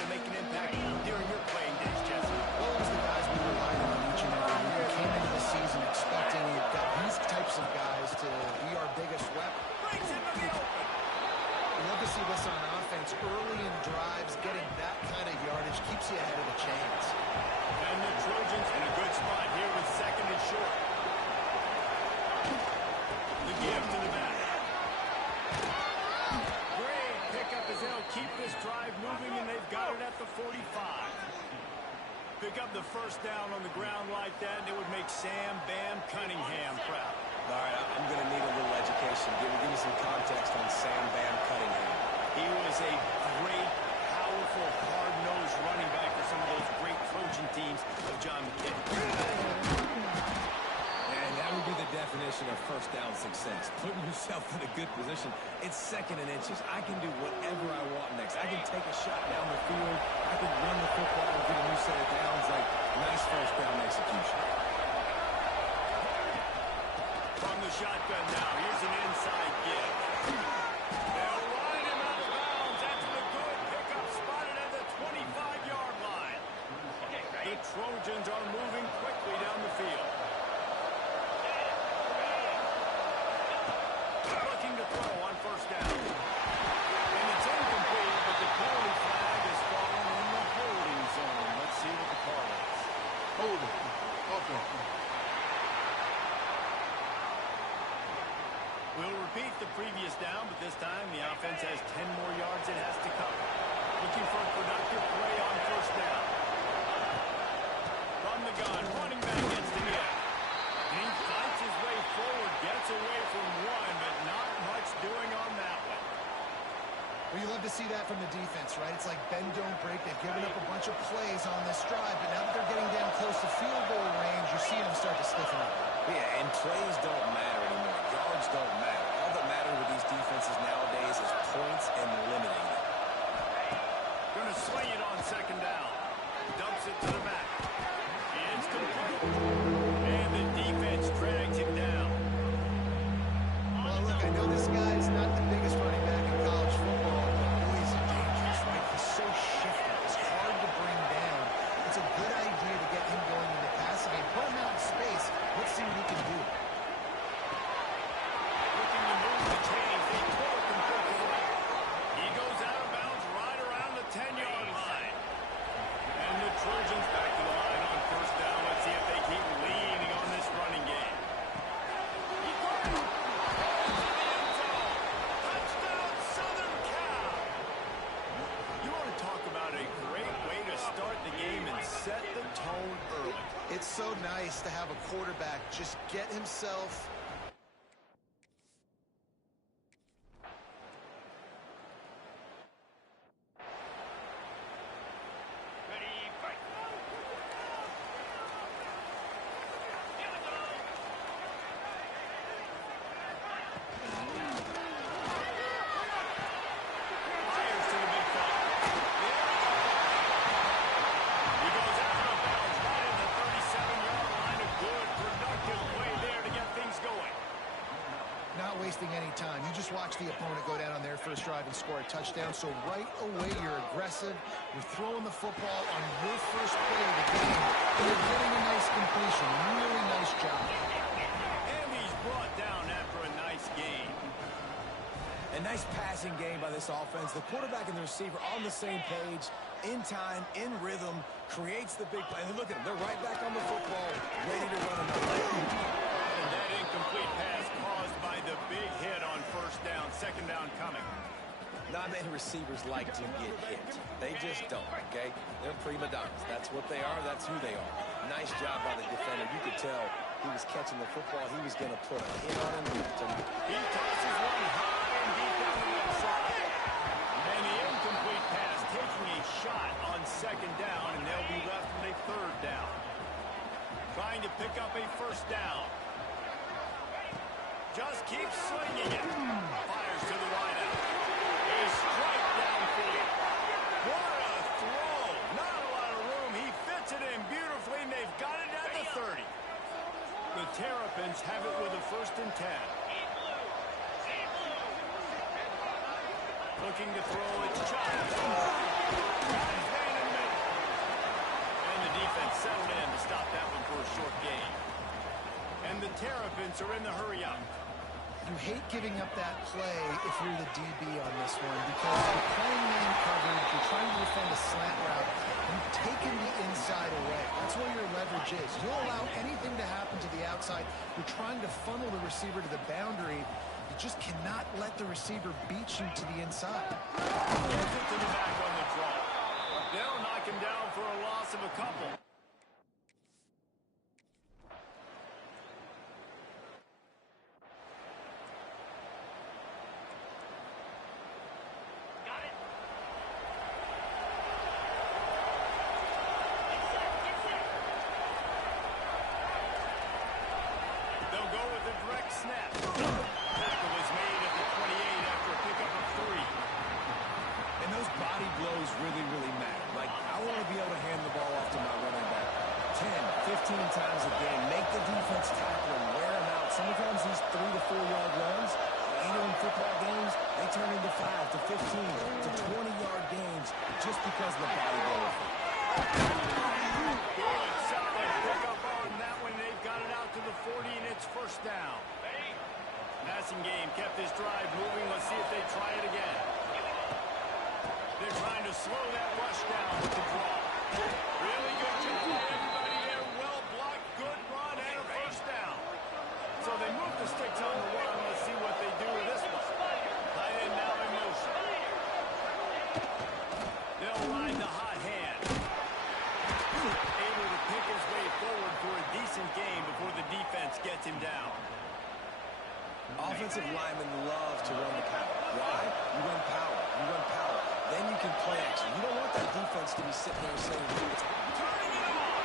to make an impact during your playing days, Jesse? Well, it was the guys we relied on each and every week. We came into the season expecting we've got these types of guys to be our biggest weapon. Brings him to the open. We love to see this on offense. Early in drives, getting that kind of yardage keeps you ahead of the chains. And the Trojans in a good spot here with second and short. The give to the back. Great pickup as they'll keep this drive moving, and they've got it at the 45. Pick up the first down on the ground like that, and it would make Sam Bam Cunningham proud. All right, I'm going to need a little education. Give me some context on Sam Bam Cunningham. He was a great, powerful, hard-nosed running back for some of those great Trojan teams of John McKay. And that would be the definition of first down success. Putting yourself in a good position. It's second and inches. I can do whatever I want next. I can take a shot down the field. I can run the football and get a new set of downs. Like, nice first down execution. From the shotgun now, here's an inside give. They'll ride him out of bounds after the good pickup spotted at the 25-yard line. The Trojans are moving quickly down the field. Looking to throw on first down. And it's incomplete, but the penalty flag has fallen in the holding zone. Let's see what the call is. Holding. Okay. We'll repeat the previous down, but this time the offense has 10 more yards it has to cover. Looking for a productive play on first down. From the gun, running back gets the get. He fights his way forward, gets away from one, but not much doing on that one. Well, you love to see that from the defense, right? It's like bend, don't break. They've given up a bunch of plays on this drive, but now that they're getting down close to field goal range, you're seeing them start to stiffen up. Yeah, and plays don't matter anymore. Yards don't matter. All that matters with these defenses nowadays is points and limiting them. Going to swing it on second down. Dumps it to the back. It's complete. And the defense drags him down. Well, look, I know this guy's not the biggest running back in college football, but boy, he's dangerous, right? He's so shifty. It's hard to bring down. It's a good idea to get him going in the passing game. Put him out in space. Let's see what he can do. Looking to move the chains. They torque him quickly. He goes out of bounds right around the 10-yard line. And the Trojans back to the line on first down. Let's see if they keep leaning on this running game. Touchdown, Southern Cal! You want to talk about a great way to start the game and set the tone early. It's so nice to have a quarterback just get himself Fires to the big fella. He goes out of bounds right at the 37-yard line. A good, productive play there to get things going. not wasting any time. You just watch the opponent go down on their first drive and score a touchdown. So right away, you're aggressive. You're throwing the football on your first play of the game. And you're getting a nice completion. Really nice job. And he's brought down after a nice game. A nice passing game by this offense. The quarterback and the receiver on the same page, in time, in rhythm, creates the big play. And look at them. They're right back on the football, ready to run another. And that incomplete pass caused by the big hit on first down. Second down coming. Not many receivers like to get hit. They just don't, okay? They're prima donnas. That's what they are. That's who they are. Nice job by the defender. You could tell he was catching the football. He was going to put a hit on him. He tosses one high and deep down the left side. And the incomplete pass taking a shot on second down, and they'll be left with a third down. Trying to pick up a first down. Just keeps swinging it. Fires to the wideout. A strike downfield. What a throw. Not a lot of room. He fits it in beautifully, and they've got it at the 30. The Terrapins have it with a 1st and 10. Looking to throw it. Child. Got his man in the middle. And the defense settled in to stop that one for a short gain. And the Terrapins are in the hurry-up. You hate giving up that play if you're the DB on this one because you're playing man coverage, you're trying to defend a slant route, you've taken the inside away. That's where your leverage is. You'll allow anything to happen to the outside. You're trying to funnel the receiver to the boundary. You just cannot let the receiver beat you to the inside. To the back on the draw. They'll knock him down for a loss of a couple. Snap. Tackle is made at the 28 after a pickup of 3. And those body blows really, really matter. Like, I want to be able to hand the ball off to my running back 10, 15 times a game. Make the defense tackle him, wear him out. Sometimes these 3 to 4 yard runs, later in football games, they turn into 5 to 15 to 20-yard games just because of the body blow. Good, solid pickup on that one. They've got it out to the 40, and it's first down. Passing game kept this drive moving. Let's see if they try it again. They're trying to slow that rush down with the draw. Really good job by everybody there. Well blocked, good run, and a first down. So they move the sticks on the run. Let's see what they do with this one. Tight end now in motion. They'll ride the hot hand. Able to pick his way forward for a decent game before the defense gets him down. Offensive linemen love to run the power. Why? You run power. You run power. Then you can play action. You don't want that defense to be sitting there saying, it's turning it on.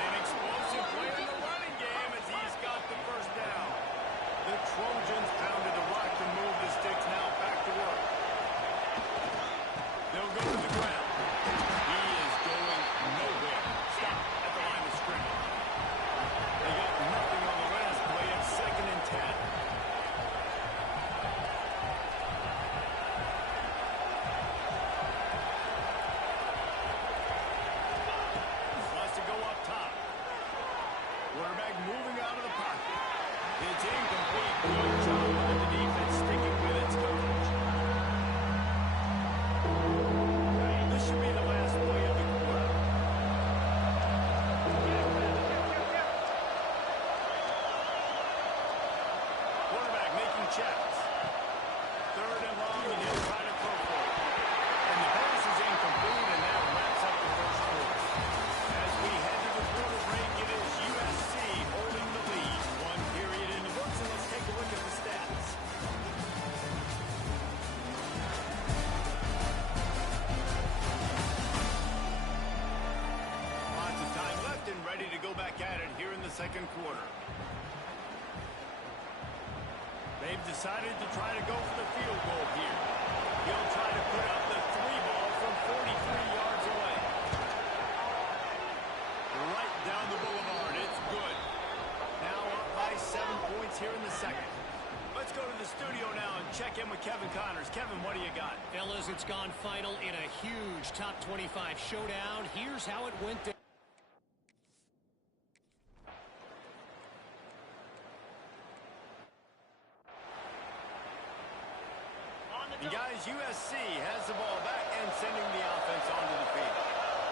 An explosive play in the running game as he's got the first down. The Trojans pounded the rock to move the sticks. Now back to work. They'll go to the ground. He is going nowhere. Stop at the line of scrimmage. They got nothing on the last play. It's 2nd and 10. Wants to go up top. Quarterback moving out of the pocket. It's incomplete. Good job by the defense sticking with its coverage. This should be the last play of the quarter. Quarterback making checks. 3rd and long, and he'll try to throw for it. And the pass is incomplete, and that wraps up the first quarter. As we head to the quarter break, it is USC holding the lead. 1 period in the books, and let's take a look at the stats. Lots of time left and ready to go back at it here in the second quarter. They've decided to try to go for the field goal here. He'll try to put up the 3 ball from 43 yards away. Right down the boulevard. It's good. Now up by 7 points here in the second. Let's go to the studio now and check in with Kevin Connors. Kevin, what do you got? Fellas, it's gone final in a huge top 25 showdown. Here's how it went down. And guys, USC has the ball back and sending the offense onto the field.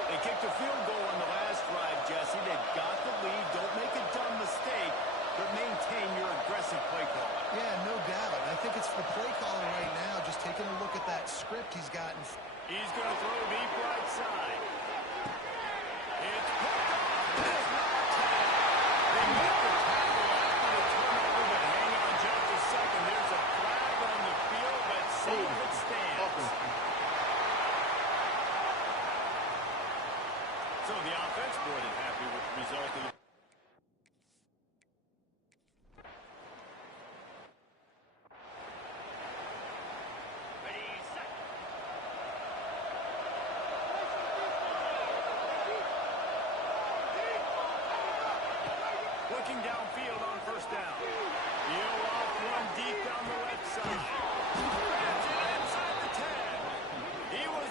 They kicked a field goal on the last drive, Jesse. They've got the lead. Don't make a dumb mistake, but maintain your aggressive play call. Yeah, no doubt. I think it's the play caller right now, just taking a look at that script he's got. He's going to throw deep right side. It's picked off. That's not a tackle. They make the tackle after the turnover, but hang on just a second. There's a flag on the field, but safe it stands. So the offense more than happy with the result of the looking downfield on first down. He'll off one deep down the left side. That's it inside the 10. He was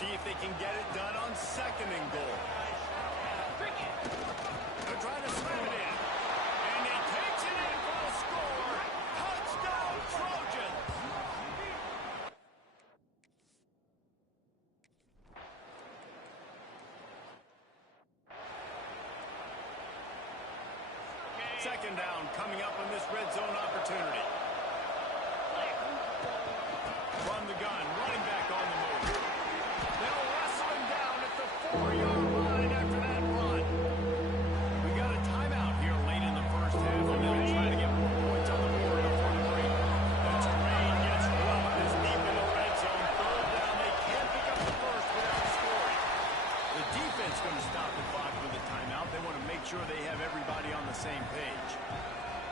See if they can get it done on second and goal. They're trying to slam it in. And he takes it in for the score. Touchdown, Trojans! Second down coming up on this red zone opportunity. From the gun, running back on the move. They'll wrestle him down at the 4-yard line after that run. We got a timeout here late in the first half, and they'll try to get more points on the board before the break. The terrain gets rough this deep in the red zone. Third down, they can't pick up the first without scoring. The defense going to stop the clock with a timeout. They want to make sure they have everybody on the same page.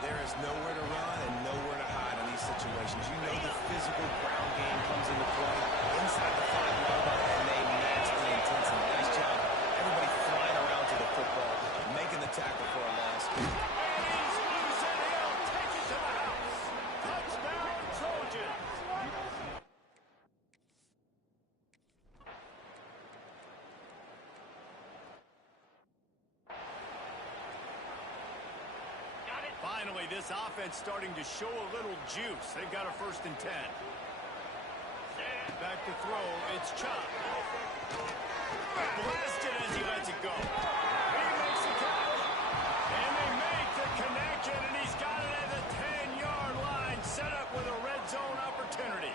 There is nowhere to run and nowhere to hide in these situations. You know the physical ground game comes into play inside the 5-yard line, and they match the intensity. Nice job. Everybody flying around to the football, making the tackle for a loss. And he's loose and he'll take it to the house. Touchdown, Trojans. Finally, this offense starting to show a little juice. They've got a 1st and 10. Back to throw. It's Chop. Blasted as he lets it go. He makes the catch. And they make the connection, and he's got it at the 10-yard line. Set up with a red zone opportunity.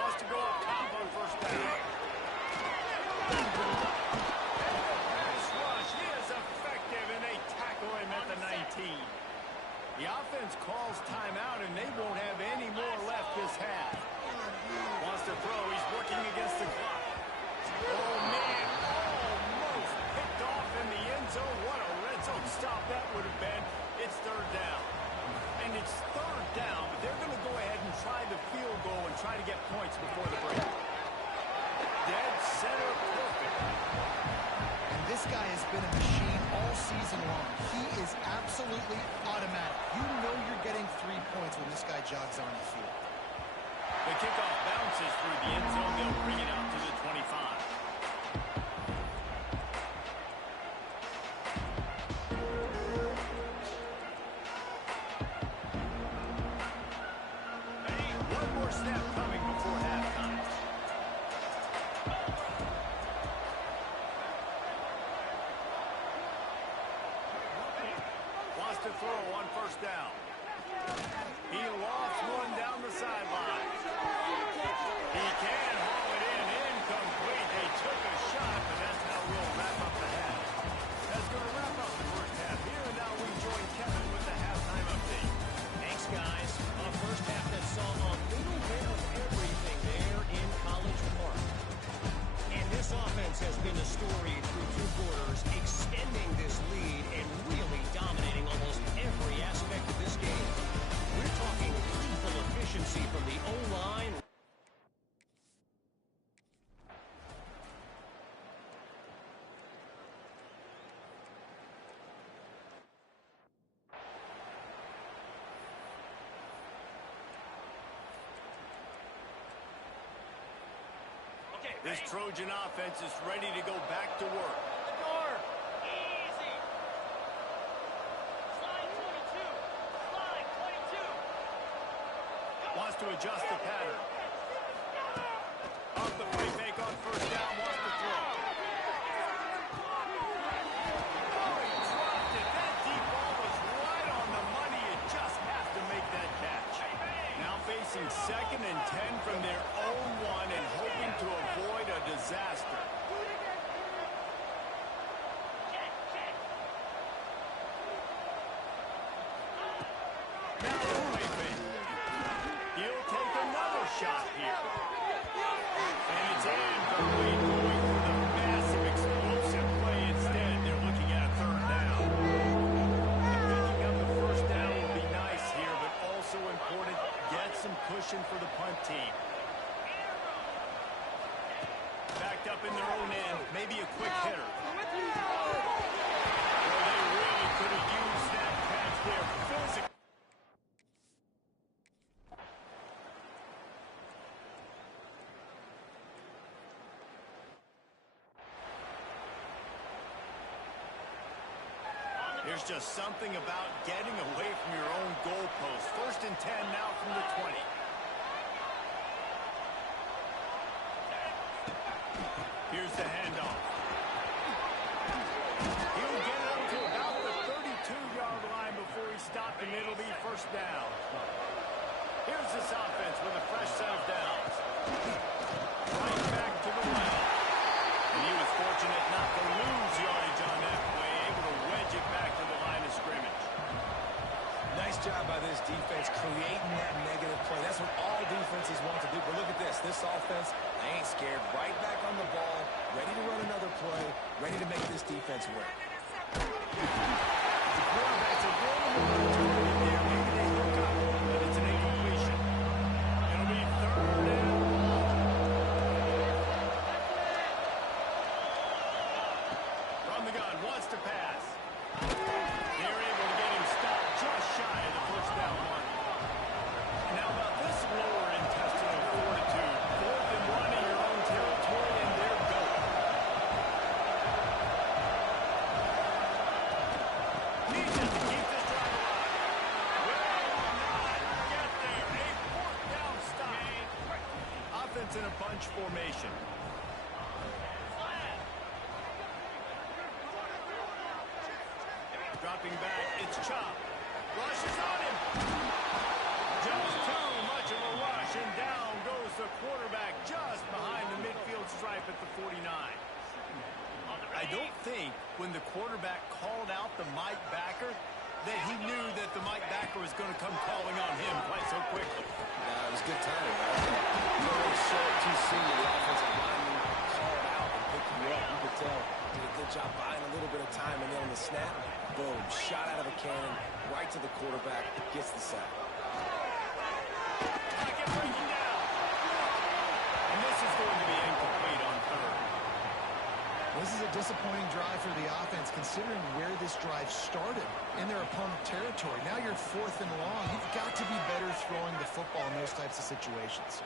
Wants to go up top on 1st down. At the 19. The offense calls timeout, and they won't have any more left this half. Wants to throw. He's working against the clock. Oh, man. Almost picked off in the end zone. What a red zone stop that would have been. It's 3rd down. And it's 3rd down, but they're going to go ahead and try the field goal and try to get points before the break. Dead center perfect. This guy has been a machine all season long. He is absolutely automatic. You know you're getting 3 points when this guy jogs on the field. The kickoff bounces through the end zone. They'll bring it out to the 25. One more snap coming before halftime. To throw on 1st down. He lofts one down the sideline. He can haul it in. Incomplete. They took a shot, but that's how we'll wrap up the half. That's going to wrap up the first half here, and now we join Kevin with the halftime update. Thanks, guys. A first half that saw a little bit of everything there in College Park. And this offense has been the story through 2 quarters, extending this lead and really dominating almost every aspect of this game. We're talking lethal efficiency from the O-line. This Trojan offense is ready to go back to work. Easy. Slide 22. Slide 22. Wants to adjust the pattern. Off the play fake on 1st down. Wants to throw. Oh, he dropped it. That deep ball was right on the money. You just have to make that catch. Now facing 2nd and 10 from their own 1 and hoping to avoid a disaster. Now the play fake. He'll take another shot here. And it's incomplete, going for the massive explosive play instead. They're looking at a 3rd down. And picking up the 1st down will be nice here, but also important, get some cushion for the punt team. Backed up in their own end, maybe a quick hitter. Well, they really could have used that catch there physically. There's just something about getting away from your own goalpost. 1st and 10 now from the 20. Here's the handoff. He'll get up to about the 32-yard line before he stopped, and it'll be 1st down. Here's this offense with a fresh set of downs. Right back to the well. And he was fortunate not to lose yardage on that play, able to wedge it back to the line of scrimmage. Nice job by this defense creating that negative play. That's what all defenses want to do. But look at this. This offense, they ain't scared. Right back on the ball, ready to run another play, ready to make this defense work. The quarterback's a little more targeted there. Maybe they look up, but it's an incompletion. It'll be 3rd and long. From the gun, wants to pass. They're able to get him stopped just shy of the 1st down mark. And now about this lower intestinal fortitude. 4th and 1 in your own territory, and they're going. Needs it to keep this drive alive. Will not get there. A 4th down stop. Offense in a bunch formation. Dropping back, it's Chop. Rush is on him. Just too much of a rush, and down goes the quarterback just behind the midfield stripe at the 49. I don't think when the quarterback called out the Mike backer that he knew that the Mike backer was going to come calling on him quite so quickly. It was good timing. You don't want to show it too soon to the offensive lineman, call it out and pick you up. You could tell did a good job buying a little bit of time, and then on the snap, boom, shot out of a cannon, right to the quarterback, gets the sack. Pocket breaking down. And this is going to be incomplete on 3rd. This is a disappointing drive for the offense, considering where this drive started in their opponent territory. Now you're 4th and long. You've got to be better throwing the football in those types of situations.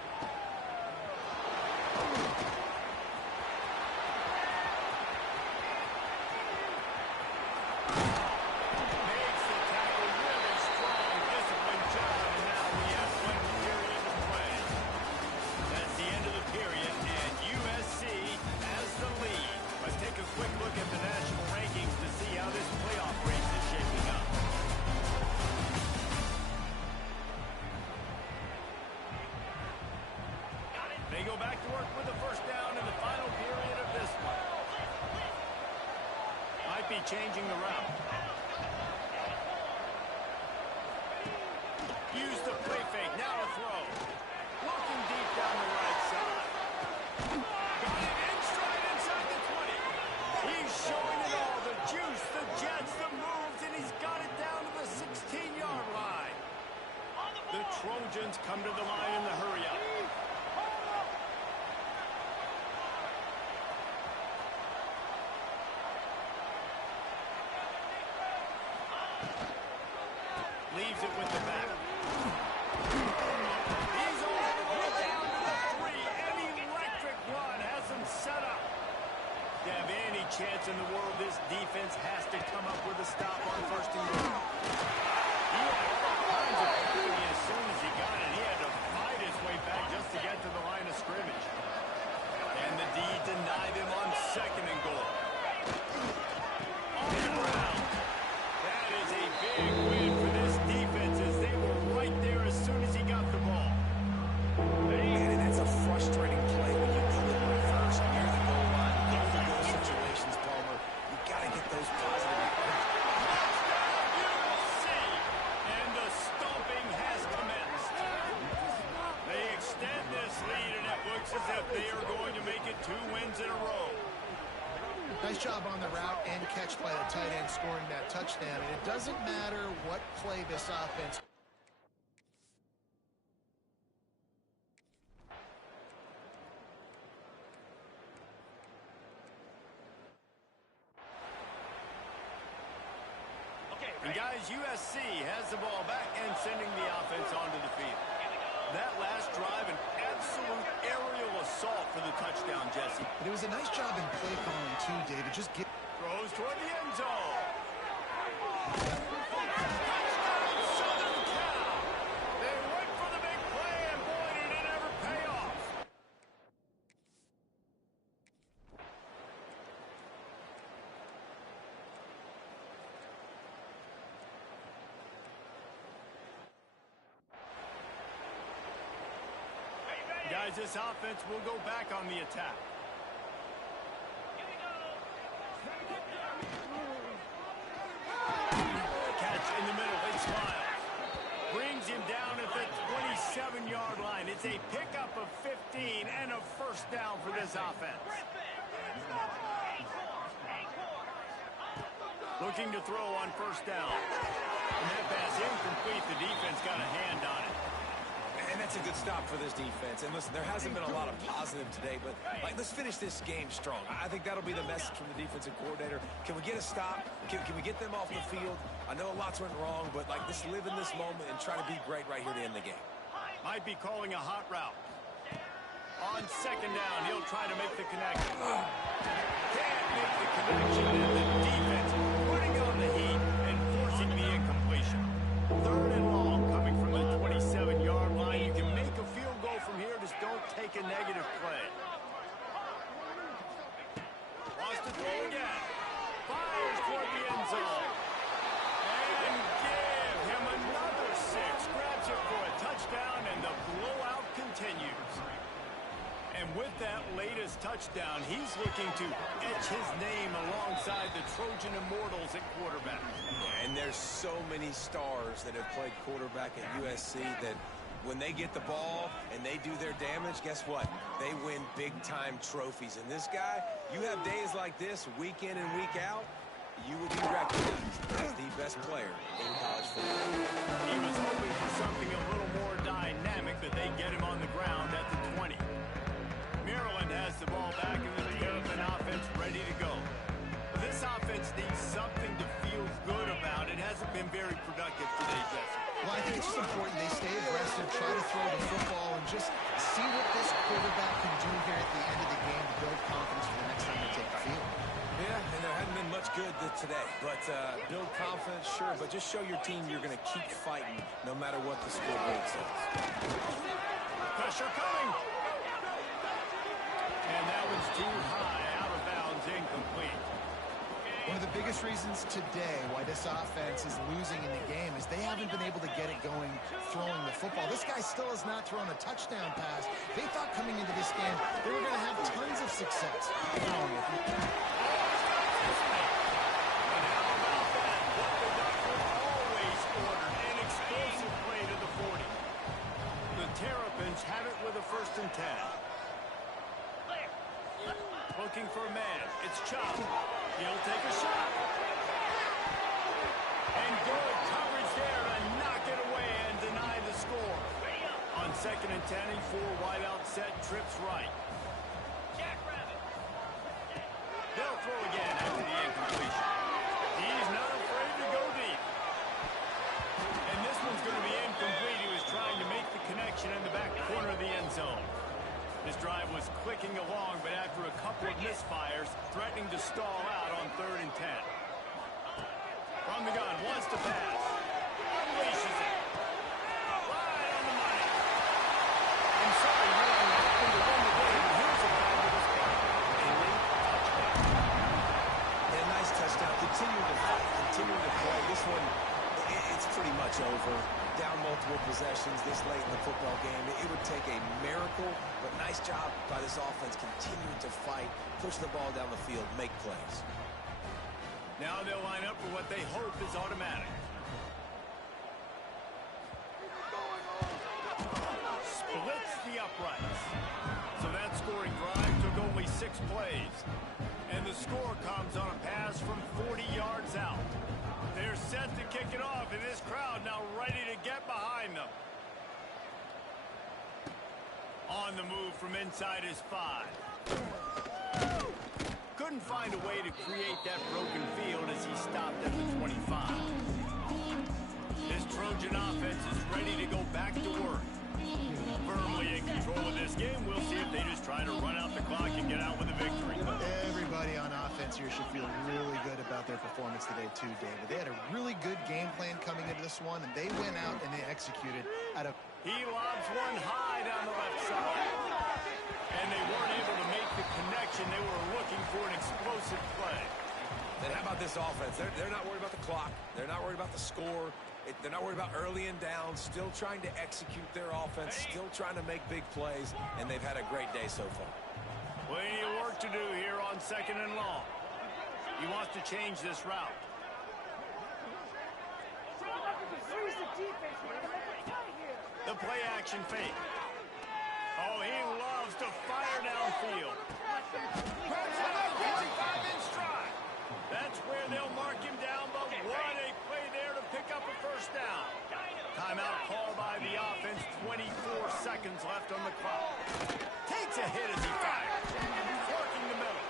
Makes the tackle really strong, disciplined job, and now we have 1 period to play. That's the end of the period, and USC has the lead. Let's take a quick look at the national rankings to see how this playoff race is shaping up. They go back to work with the 1st down in the final period of this one. Might be changing the route. Use the play fake, now to throw. Looking deep down the right side. Got it in stride inside the 20. He's showing it all, the juice, the jets, the moves, and he's got it down to the 16-yard line. The Trojans come to the line in the hurry-up. Leaves it with the back. He's all the way down to the 3. An electric run has him set up. To have any chance in the world, this defense has to come up with a stop on 1st and goal. He had all kinds of ability as soon as he got it. He had to fight his way back just to get to the line of scrimmage. And the D denied him on 2nd and goal. On the ground. That is a big win for this defense as they were right there as soon as he got the ball. Man, and that's a frustrating play when you know it reverse near the goal line. Those are those situations, Palmer. You got to get those positive. USC, and the stomping has commenced. They extend this lead, and it looks as if they are going to make it 2 wins in a row. Nice job on the route and catch by the tight end scoring that touchdown. And it doesn't matter what play this offense. And guys, USC has the ball back and sending the offense onto the field. That last drive, an absolute aerial assault for the touchdown, Jesse. But it was a nice job in play calling too, David. Just get Throws toward the end zone. Guys, this offense will go back on the attack. Catch in the middle. They smile. Brings him down at the 27-yard line. It's a pickup of 15 and a first down for this offense. Looking to throw on first down. And that pass incomplete. The defense got a hand on it. And that's a good stop for this defense. And listen, there hasn't been a lot of positive today, but let's finish this game strong. I think that'll be the message from the defensive coordinator. Can we get a stop? Can we get them off the field? I know lots went wrong, but let's live in this moment and try to be great right here to end the game. Might be calling a hot route. On second down, he'll try to make the connection. Can't make the connection, and the defense putting on the heat and forcing the incompletion. Third and long coming from the 27-yard line. You can make a field goal from here, just don't take a negative play. Wants to throw again. Fires toward the end zone. And give him another 6. Grabs it for a touchdown, and the blowout continues. And with that latest touchdown, he's looking to etch his name alongside the Trojan Immortals at quarterback. Yeah, and there's so many stars that have played quarterback at USC that when they get the ball and they do their damage, guess what? They win big-time trophies. And this guy, you have days like this, week in and week out, you will be recognized as the best player in college football. He was hoping for something a little more dynamic, but they get him on the ground at the 20. Maryland has the ball back, and the Terrapin offense ready to go. This offense needs something to feel good about. It hasn't been very productive today, Jesse. Well, I think it's just important they stay aggressive, try to throw the football, and just see what this quarterback can do here at the end of the game to build confidence for the next time they take the field. Yeah, and there hadn't been much good today. But build confidence, sure, but just show your team you're going to keep fighting no matter what the scoreboard says. Pressure coming. And that one's too high, out of bounds, incomplete. One of the biggest reasons today why this offense is losing in the game is they haven't been able to get it going throwing the football. This guy still has not thrown a touchdown pass. They thought coming into this game they were going to have tons of success throwing it. Terrapins have it with a 1st and 10. Looking for a man. It's Chop. He'll take a shot. And good coverage there to knock it away and deny the score. On 2nd and 10, he 4 wide out set, trips right. They'll throw again after the incompletion. He's not afraid to go deep. And this one's going to be incomplete. He was trying to make the connection in the back corner of the end zone. This drive was clicking along, but after a couple of misfires, threatening to stall out on 3rd and 10. From the gun, wants to pass. Unleashes it. Right on the money. I'm sorry, you're not going to win the game. Here's a guy with his play. A late touchdown. And a nice touchdown. Continue to fight, continue to play. This one, it's pretty much over. Down multiple possessions this late in the football game. It would take a miracle, but nice job by this offense continuing to fight, push the ball down the field, make plays. Now they'll line up for what they hope is automatic. Splits the uprights. So that scoring drive took only 6 plays. And the score comes on a pass from 40 yards out. They're set to kick it off, and this crowd now ready to get behind them. On the move from inside his 5. Couldn't find a way to create that broken field as he stopped at the 25. This Trojan offense is ready to go back to work. Firmly in control of this game. We'll see if they just try to run out the clock and get out with a victory. Everybody on offense here should feel really good about their performance today too, David. They had a really good game plan coming into this one, and they went out and they executed at a... He lobs one high down the left side. And they weren't able to make the connection. They were looking for an explosive play. And how about this offense? They're not worried about the clock. They're not worried about the score. They're not worried about early and down, still trying to execute their offense, still trying to make big plays, and they've had a great day so far. Plenty of work to do here on 2nd and long. He wants to change this route. The play action fake. Oh, he loves to fire downfield. Grabs the 55 in stride. That's where they'll mark him down, but what a play there to pick up a first down. Timeout called by the offense. 24 seconds left on the clock. Takes a hit as he fires. Working the middle.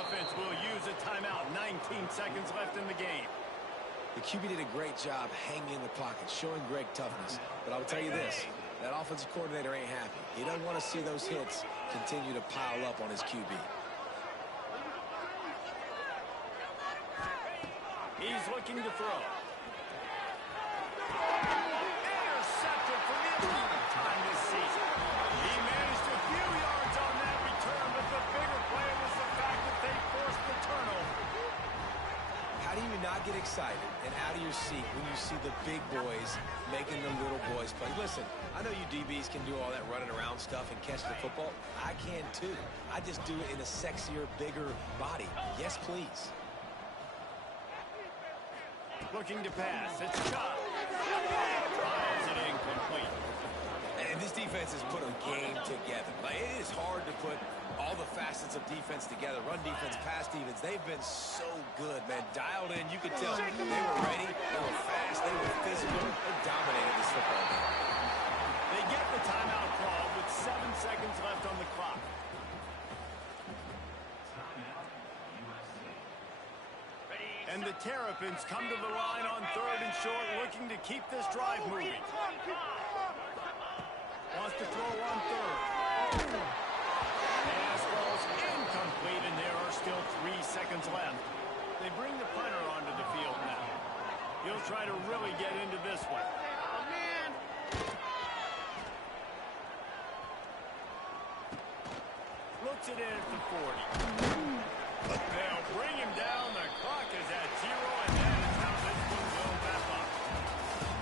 Offense will use a timeout. 19 seconds left in the game. The QB did a great job hanging in the pocket, showing great toughness. But I'll tell you this, that offensive coordinator ain't happy. He doesn't want to see those hits continue to pile up on his QB. He's looking to throw. Intercepted for the 11th time this season. He managed a few yards on that return, but the bigger play was the fact that they forced the turnover. How do you not get excited and out of your seat when you see the big boys making the little boys play? Listen, I know you DBs can do all that running around stuff and catch the football. I can too. I just do it in a sexier, bigger body. Yes, please. Looking to pass. It's Chubb. Fires it incomplete. And this defense has put a game together. Like, it is hard to put all the facets of defense together. Run defense, pass defense. They've been so good, man. Dialed in. You could tell they were ready. They were fast. They were physical. They dominated this football game. They get the timeout call with 7 seconds left on the clock. And the Terrapins come to the line on 3rd and short, looking to keep this drive moving. Wants to throw on 3rd. Pass falls incomplete, and there are still 3 seconds left. They bring the punter onto the field now. He'll try to really get into this one. Oh, man. Looks it in at the 40. They'll bring him down. The clock is at 0, and that is how this one will wrap up.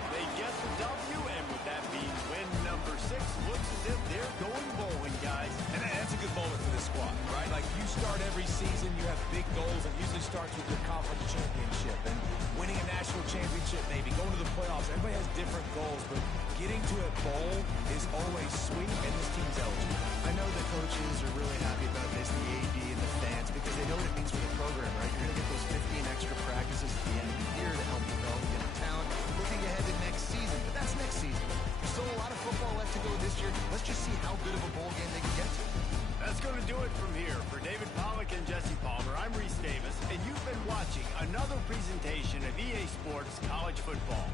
They get the W, and with that being win number 6, looks as if they're going bowling, guys. And that's a good moment for this squad, right? Like, you start every season, you have big goals, and usually starts with your conference championship and winning a national championship, maybe going to the playoffs. Everybody has different goals, but getting to a bowl is always sweet, and this team's eligible. I know the coaches are really happy about this, the AD and the fans, because they know what it means for the program, right? You're going to get those 15 extra practices at the end of the year to help develop young talent. Looking ahead to next season, but that's next season. There's still a lot of football left to go this year. Let's just see how good of a bowl game they can get to. That's going to do it from here. For David Pollack and Jesse Palmer, I'm Reese Davis, and you've been watching another presentation of EA Sports College Football.